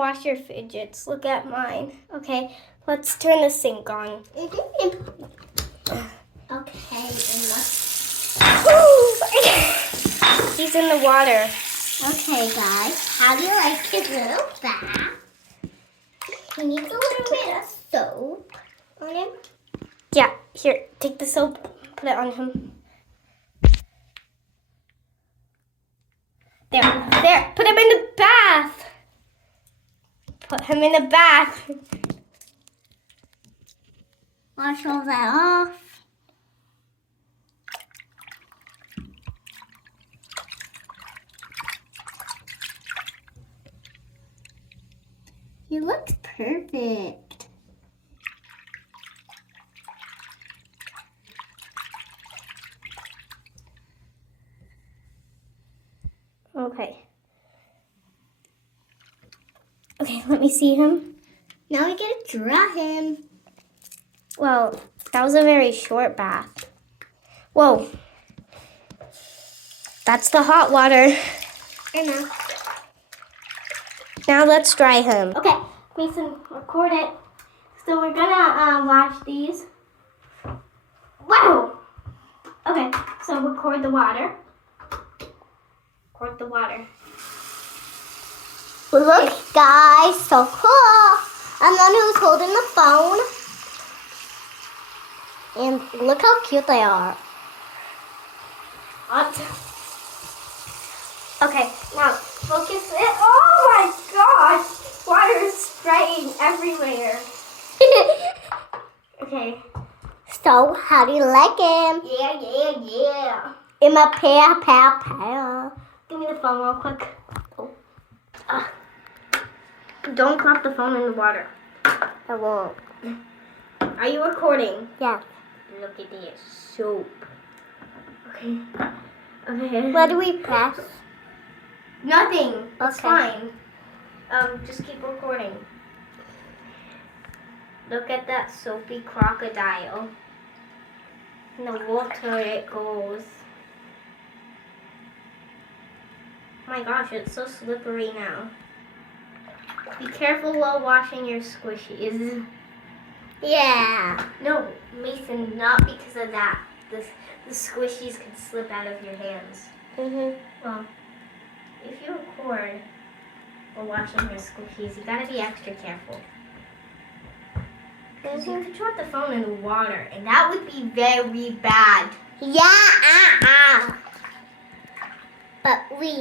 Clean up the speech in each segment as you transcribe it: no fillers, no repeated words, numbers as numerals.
wash your fidgets. Look at mine. Okay, let's turn the sink on. Okay, Emma. He's in the water. Okay, guys. How do you like his little bath? He needs a little bit of soap on him. Yeah, here, take the soap, put it on him. There, put him in the bath. Put him in the bath. Wash all that off. He looks perfect. Okay. Okay, let me see him. Now we gotta dry him. Well, that was a very short bath. Whoa. That's the hot water. Emma. Now let's dry him. Okay. Mason, record it. So we're gonna wash these. Wow! Okay, so record the water. Record the water. Look, guys, so cool. I'm the one who's holding the phone. And look how cute they are. What? Okay, now focus it. Oh my gosh! Water is spraying everywhere. Okay. So, how do you like him? Yeah. In my pair. Give me the phone real quick. Oh. Don't drop the phone in the water. I won't. Are you recording? Yeah. Look at this soap. Okay. Okay. What do we press? Nothing. It's Okay. fine. Just keep recording. Look at that soapy crocodile. In the water it goes. Oh my gosh, it's so slippery now. Be careful while washing your squishies. Yeah. No, Mason, not because of that. The squishies can slip out of your hands. Well, if you record while washing your squishies, you gotta be extra careful. Because you could drop the phone in the water, and that would be very bad. Yeah. But we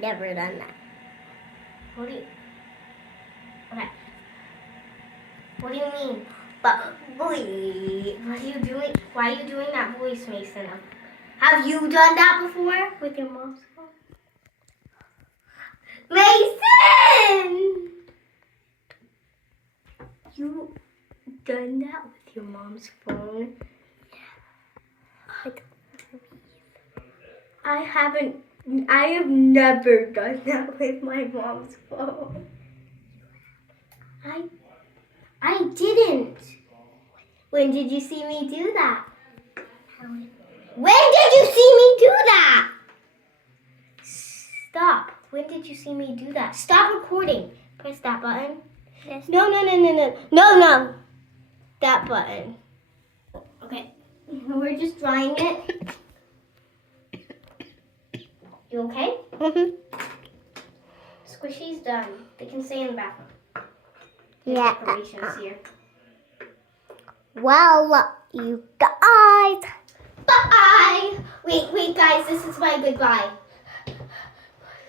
never done that. What do you... Okay. What do you mean? But, boy, what are you doing? Why are you doing that voice, Mason? Have you done that before with your mom's phone? Mason! You done that with your mom's phone? I have never done that with my mom's phone. I didn't. When did you see me do that? When did you see me do that? Stop. When did you see me do that? Stop recording. Press that button. Yes. No. No. That button. Okay. We're just drying it. You okay? Squishy's done. They can stay in the bathroom. Yeah. Decorations here. Well, you guys. Bye. Wait, guys. This is my goodbye.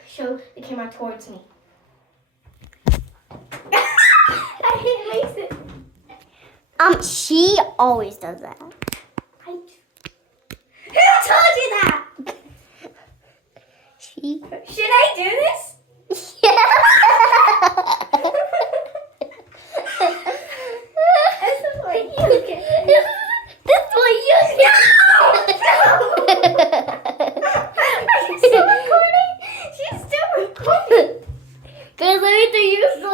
Show the camera towards me. I hit Mason. She always does that. Who told you that? She. Should I do this? Yeah. This is what you get. This is what you Are you still recording? She's still recording. Guys, let me do you so